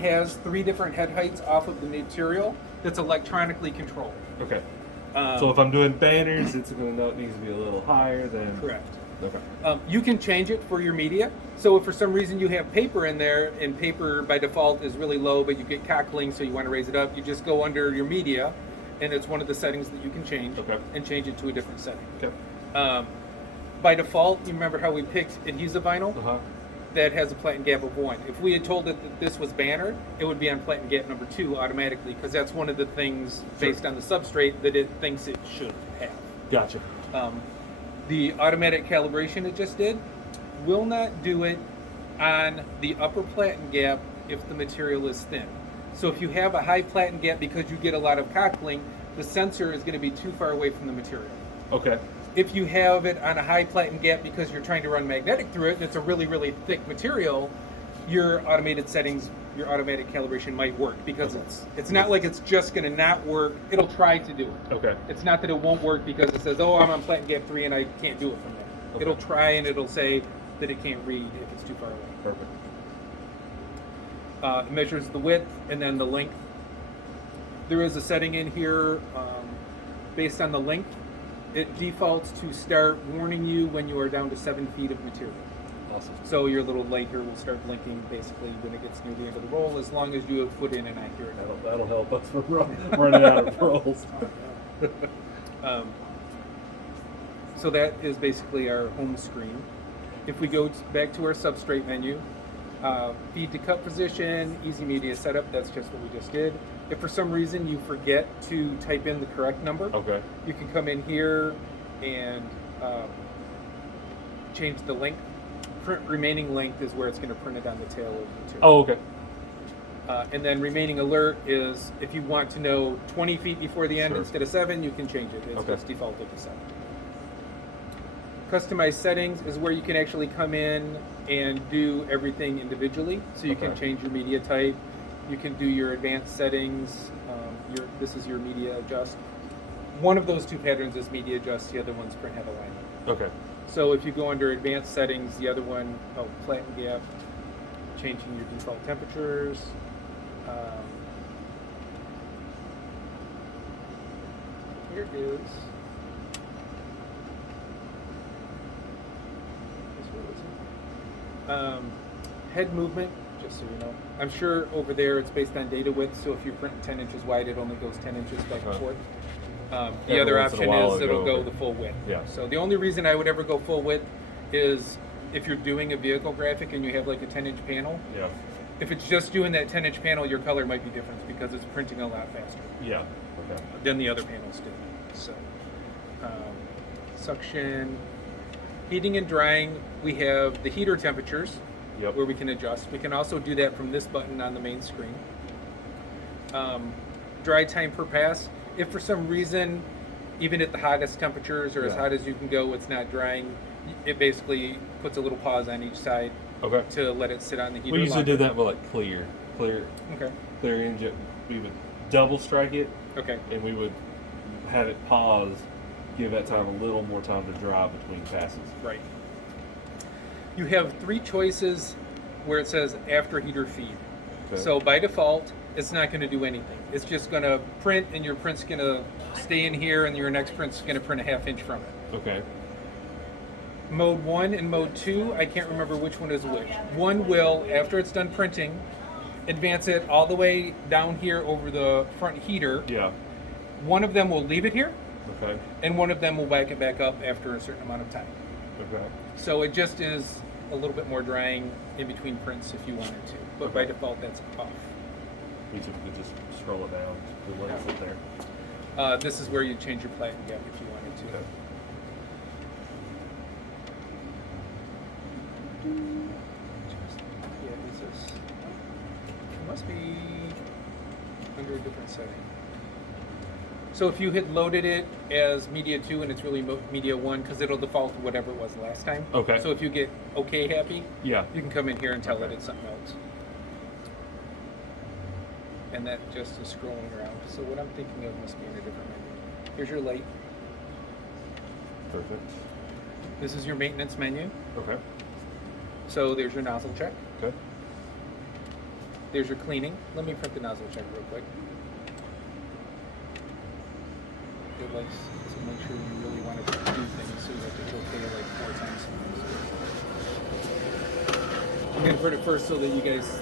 has 3 different head heights off of the material that's electronically controlled. Okay. So if I'm doing banners, it's going to know it needs to be a little higher than... Correct. Okay. You can change it for your media. So if for some reason you have paper in there, and paper by default is really low, but you get cackling, so you want to raise it up, you just go under your media, and it's one of the settings that you can change, and change it to a different setting. Okay. By default, you remember how we picked adhesive vinyl? That has a platen gap of 1. If we had told it that this was banner, it would be on platen gap number 2 automatically, because that's one of the things based on the substrate that it thinks it should have. Gotcha. The automatic calibration it just did will not do it on the upper platen gap if the material is thin. So if you have a high platen gap because you get a lot of cockling, the sensor is going to be too far away from the material. Okay. If you have it on a high platen gap because you're trying to run magnetic through it and it's a really, really thick material, your automated settings, your automatic calibration might work, because it's not like it's just going to not work. It'll try to do it. Okay. It's not that it won't work because it says, oh, I'm on platen gap 3 and I can't do it from there. Okay. It'll try, and it'll say that it can't read if it's too far away. Perfect. It measures the width and then the length. There is a setting in here based on the length. It defaults to start warning you when you are down to 7 feet of material. Awesome. So your little light here will start blinking basically when it gets near the end of the roll, as long as you have put in an accurate. That'll help us from running out of rolls. So that is basically our home screen. If we go back to our substrate menu, feed to cut position, easy media setup, that's just what we just did. If for some reason you forget to type in the correct number, you can come in here and change the length. Print remaining length is where it's going to print it on the tail of the material. Oh, okay. And then remaining alert is if you want to know 20 feet before the end instead of 7, you can change it. It's just defaulted to 7. Customized settings is where you can actually come in and do everything individually. So you can change your media type. You can do your advanced settings. This is your media adjust. One of those 2 patterns is media adjust. The other one's print head alignment. Okay. So if you go under advanced settings, the other one, platen gap, changing your default temperatures. Here is. Head movement, just so you know. I'm sure over there it's based on data width, so if you're printing 10 inches wide, it only goes 10 inches back and forth. The other option is it'll go the full width. Yeah. So the only reason I would ever go full width is if you're doing a vehicle graphic and you have like a 10-inch panel. Yeah. If it's just doing that 10-inch panel, your color might be different because it's printing a lot faster. Yeah. Okay. Than the other panels do. So, suction, heating and drying. We have the heater temperatures. Where we can adjust. We can also do that from this button on the main screen. Dry time per pass. If for some reason, even at the hottest temperatures or as hot as you can go, it's not drying, it basically puts a little pause on each side to let it sit on the heater. We usually do that with like clear engine. We would double strike it. And we would have it pause, give that time a little more time to dry between passes. Right. You have 3 choices where it says after heater feed. So by default, it's not going to do anything. It's just going to print, and your print's going to stay in here, and your next print's going to print a 1/2 inch from it. Okay. Mode 1 and mode 2, I can't remember which one is which. One will, after it's done printing, advance it all the way down here over the front heater. Yeah. One of them will leave it here. Okay. And one of them will back it back up after a certain amount of time. Okay. So it just is a little bit more drying in between prints if you wanted to. But by default, that's off. We could just scroll it down to let it sit there. This is where you change your platen gap if you wanted to. Okay. Yeah, this is. It must be under a different setting. So if you had loaded it as Media 2 and it's really Media 1, because it'll default to whatever it was last time. Okay. So if you get OK happy, yeah, you can come in here and tell it it's something else. And that just is scrolling around. So what I'm thinking of must be in a different menu. Here's your light. Perfect. This is your maintenance menu. Okay. So there's your nozzle check. Okay. There's your cleaning. Let me print the nozzle check real quick. It likes to make sure you really want to do things, so you have to hit OK like 4 times. I'm going to print it first so that you guys